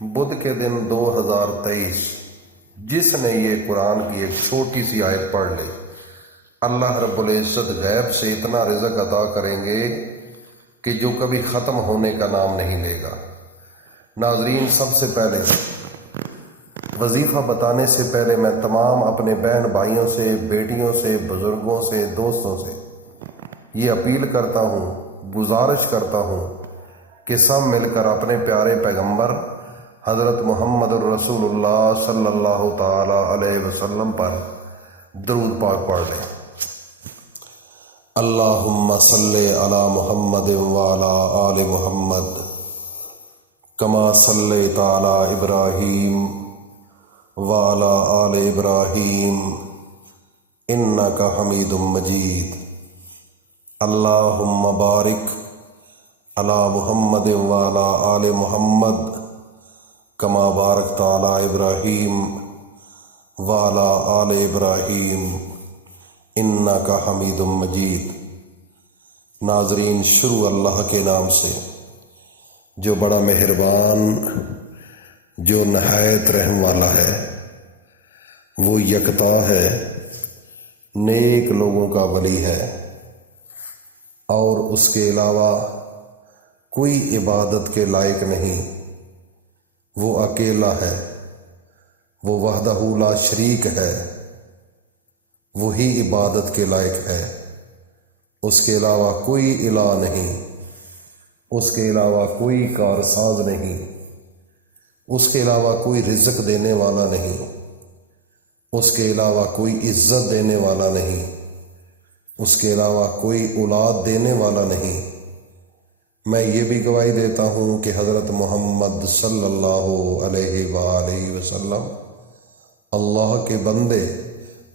بدھ کے دن 2023 جس نے یہ قرآن کی ایک چھوٹی سی آیت پڑھ لی، اللہ رب العزت غیب سے اتنا رزق عطا کریں گے کہ جو کبھی ختم ہونے کا نام نہیں لے گا۔ ناظرین، سب سے پہلے وظیفہ بتانے سے پہلے میں تمام اپنے بہن بھائیوں سے، بیٹیوں سے، بزرگوں سے، دوستوں سے یہ اپیل کرتا ہوں، گزارش کرتا ہوں کہ سب مل کر اپنے پیارے پیغمبر حضرت محمد الرسول اللہ صلی اللہ تعالی علیہ وسلم پر درود پاک پڑھ لیں۔ اللہم صلی علی محمد وعلی آل محمد کما صلیت علی ابراہیم وعلی آل ابراہیم انک حمید مجید۔ اللہم بارک علی محمد وعلی آل محمد کما بارکت علی ابراہیم وعلی آل ابراہیم انک حمید مجید۔ ناظرین، شروع اللہ کے نام سے جو بڑا مہربان، جو نہایت رحم والا ہے، وہ یکتا ہے، نیک لوگوں کا ولی ہے، اور اس کے علاوہ کوئی عبادت کے لائق نہیں۔ وہ اکیلا ہے، وہ وحدہ لا شریک ہے، وہی عبادت کے لائق ہے۔ اس کے علاوہ کوئی الہ نہیں، اس کے علاوہ کوئی کارساز نہیں، اس کے علاوہ کوئی رزق دینے والا نہیں، اس کے علاوہ کوئی عزت دینے والا نہیں، اس کے علاوہ کوئی اولاد دینے والا نہیں۔ میں یہ بھی گواہی دیتا ہوں کہ حضرت محمد صلی اللہ علیہ وآلہ وسلم اللہ کے بندے،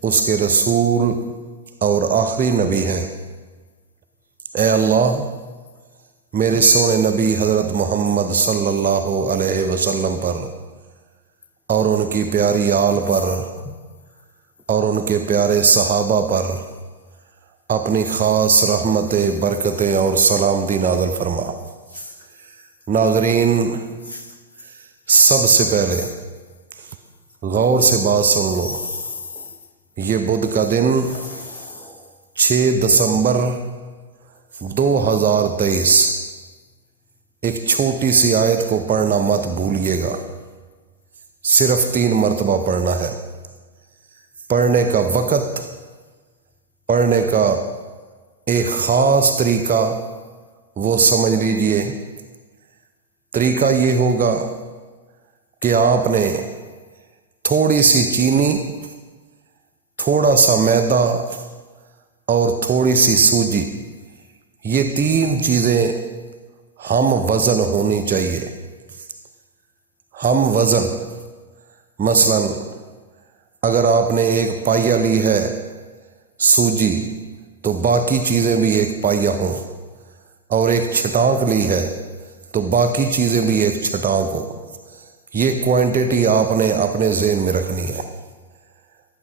اس کے رسول اور آخری نبی ہیں۔ اے اللہ، میرے سونے نبی حضرت محمد صلی اللہ علیہ وسلم پر اور ان کی پیاری آل پر اور ان کے پیارے صحابہ پر اپنی خاص رحمتیں، برکتیں اور سلامتی نازل فرما۔ ناظرین، سب سے پہلے غور سے بات سن لو۔ یہ بدھ کا دن 6 دسمبر 2023 ایک چھوٹی سی آیت کو پڑھنا مت بھولیے گا، صرف 3 مرتبہ پڑھنا ہے۔ پڑھنے کا وقت، پڑھنے کا ایک خاص طریقہ وہ سمجھ لیجئے۔ طریقہ یہ ہوگا کہ آپ نے تھوڑی سی چینی، تھوڑا سا میدا اور تھوڑی سی سوجی، یہ 3 چیزیں ہم وزن ہونی چاہیے۔ ہم وزن، مثلا اگر آپ نے 1 پائیا لی ہے سوجی تو باقی چیزیں بھی 1 پائیا ہوں، اور 1 چھٹانک لی ہے تو باقی چیزیں بھی 1 چھٹانک ہو۔ یہ کوانٹٹی آپ نے اپنے ذہن میں رکھنی ہے۔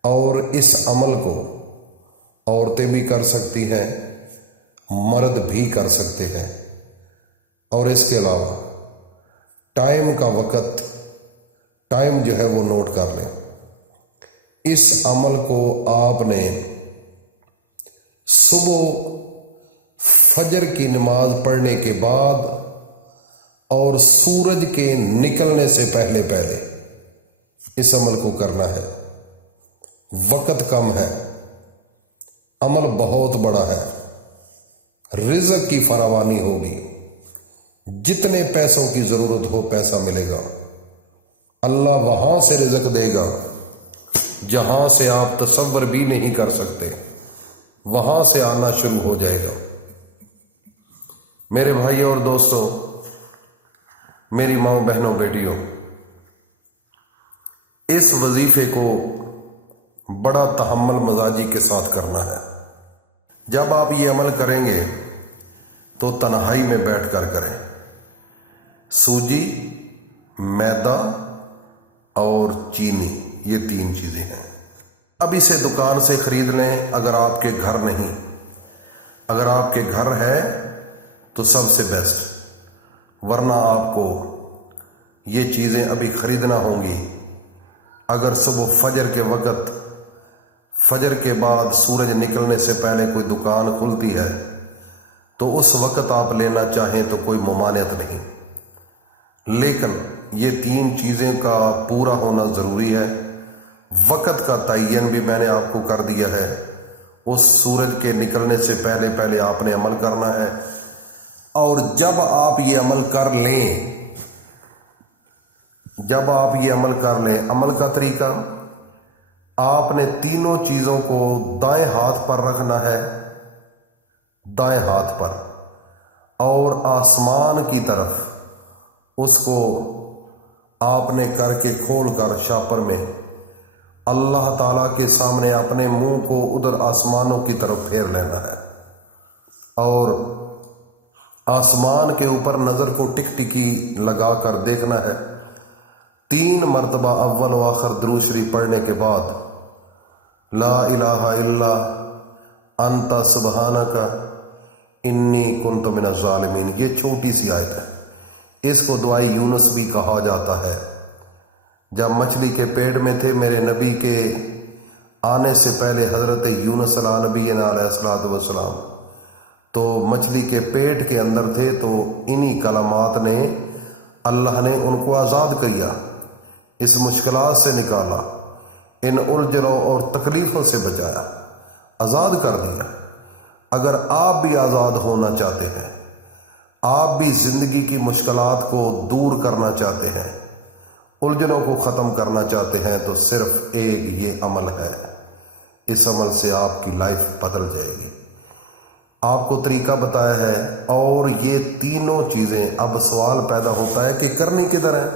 اور اس عمل کو عورتیں بھی کر سکتی ہیں، مرد بھی کر سکتے ہیں۔ اور اس کے علاوہ ٹائم کا وقت، ٹائم جو ہے وہ نوٹ کر لیں۔ اس عمل کو آپ نے صبح فجر کی نماز پڑھنے کے بعد اور سورج کے نکلنے سے پہلے اس عمل کو کرنا ہے۔ وقت کم ہے، عمل بہت بڑا ہے، رزق کی فراوانی ہوگی، جتنے پیسوں کی ضرورت ہو پیسہ ملے گا۔ اللہ وہاں سے رزق دے گا جہاں سے آپ تصور بھی نہیں کر سکتے، وہاں سے آنا شروع ہو جائے گا۔ میرے بھائیوں اور دوستوں، میری ماں، بہنوں، بیٹیوں، اس وظیفے کو بڑا تحمل مزاجی کے ساتھ کرنا ہے۔ جب آپ یہ عمل کریں گے تو تنہائی میں بیٹھ کر کریں۔ سوجی، میدا اور چینی، یہ 3 چیزیں ہیں۔ اب اسے دکان سے خرید لیں اگر آپ کے گھر نہیں۔ اگر آپ کے گھر ہے تو سب سے بیسٹ، ورنہ آپ کو یہ چیزیں ابھی خریدنا ہوں گی۔ اگر صبح فجر کے وقت، فجر کے بعد سورج نکلنے سے پہلے کوئی دکان کھلتی ہے تو اس وقت آپ لینا چاہیں تو کوئی ممانعت نہیں، لیکن یہ 3 چیزیں کا پورا ہونا ضروری ہے۔ وقت کا تعین بھی میں نے آپ کو کر دیا ہے، اس سورج کے نکلنے سے پہلے پہلے آپ نے عمل کرنا ہے، اور جب آپ یہ عمل کر لیں، عمل کا طریقہ، آپ نے تینوں چیزوں کو دائیں ہاتھ پر رکھنا ہے، دائیں ہاتھ پر، اور آسمان کی طرف اس کو آپ نے کر کے کھول کر شاپر میں اللہ تعالیٰ کے سامنے اپنے منہ کو ادھر آسمانوں کی طرف پھیر لینا ہے، اور آسمان کے اوپر نظر کو ٹک ٹکی لگا کر دیکھنا ہے۔ 3 مرتبہ اول و آخر درود شریف پڑھنے کے بعد لا الہ الا انت سبحانک انی کنت من الظالمین، یہ چھوٹی سی آیت ہے، اس کو دعائے یونس بھی کہا جاتا ہے۔ جب مچھلی کے پیٹ میں تھے میرے نبی کے آنے سے پہلے حضرت یونس علیہ نبی علیہ السلام، تو مچھلی کے پیٹ کے اندر تھے، تو انہی کلمات نے اللہ نے ان کو آزاد کیا، اس مشکلات سے نکالا، ان الجھنوں اور تکلیفوں سے بچایا، آزاد کر دیا۔ اگر آپ بھی آزاد ہونا چاہتے ہیں، آپ بھی زندگی کی مشکلات کو دور کرنا چاہتے ہیں، الجھنوں کو ختم کرنا چاہتے ہیں، تو صرف ایک یہ عمل ہے، اس عمل سے آپ کی لائف بدل جائے گی۔ آپ کو طریقہ بتایا ہے، اور یہ تینوں چیزیں، اب سوال پیدا ہوتا ہے کہ کرنی کدھر ہے؟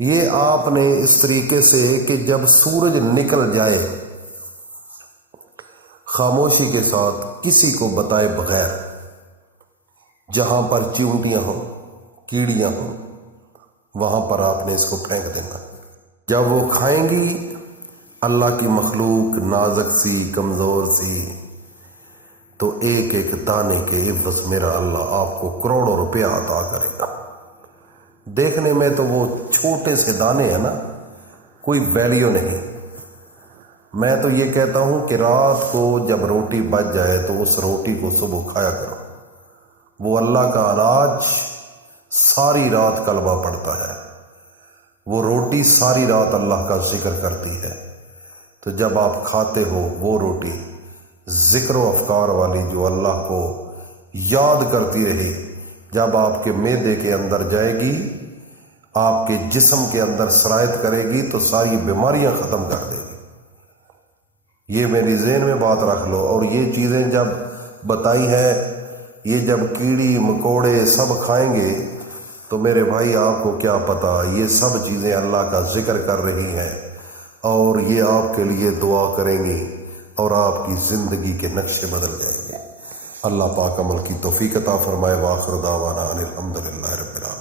یہ آپ نے اس طریقے سے کہ جب سورج نکل جائے، خاموشی کے ساتھ کسی کو بتائے بغیر، جہاں پر چیونٹیاں ہوں، کیڑیاں ہوں، وہاں پر آپ نے اس کو پھینک دینا۔ جب وہ کھائیں گی، اللہ کی مخلوق نازک سی، کمزور سی، تو ایک ایک دانے کے عوض میرا اللہ آپ کو کروڑوں روپیہ عطا کرے گا۔ دیکھنے میں تو وہ چھوٹے سے دانے ہیں نا، کوئی ویلیو نہیں۔ میں تو یہ کہتا ہوں کہ رات کو جب روٹی بچ جائے تو اس روٹی کو صبح کھایا کرو، وہ اللہ کا اناج ساری رات کلمہ پڑھتا ہے، وہ روٹی ساری رات اللہ کا ذکر کرتی ہے۔ تو جب آپ کھاتے ہو وہ روٹی ذکر و افکار والی، جو اللہ کو یاد کرتی رہے، جب آپ کے معدے کے اندر جائے گی، آپ کے جسم کے اندر سرایت کرے گی، تو ساری بیماریاں ختم کر دے گی۔ یہ میری ذہن میں بات رکھ لو۔ اور یہ چیزیں جب بتائی ہے، یہ جب کیڑی مکوڑے سب کھائیں گے تو میرے بھائی آپ کو کیا پتا، یہ سب چیزیں اللہ کا ذکر کر رہی ہیں، اور یہ آپ کے لیے دعا کریں گی، اور آپ کی زندگی کے نقشے بدل جائیں گے۔ اللہ پاک عمل کی توفیق عطا فرمائے۔ وآخر دعوانا ان الحمد للہ رب العالمین۔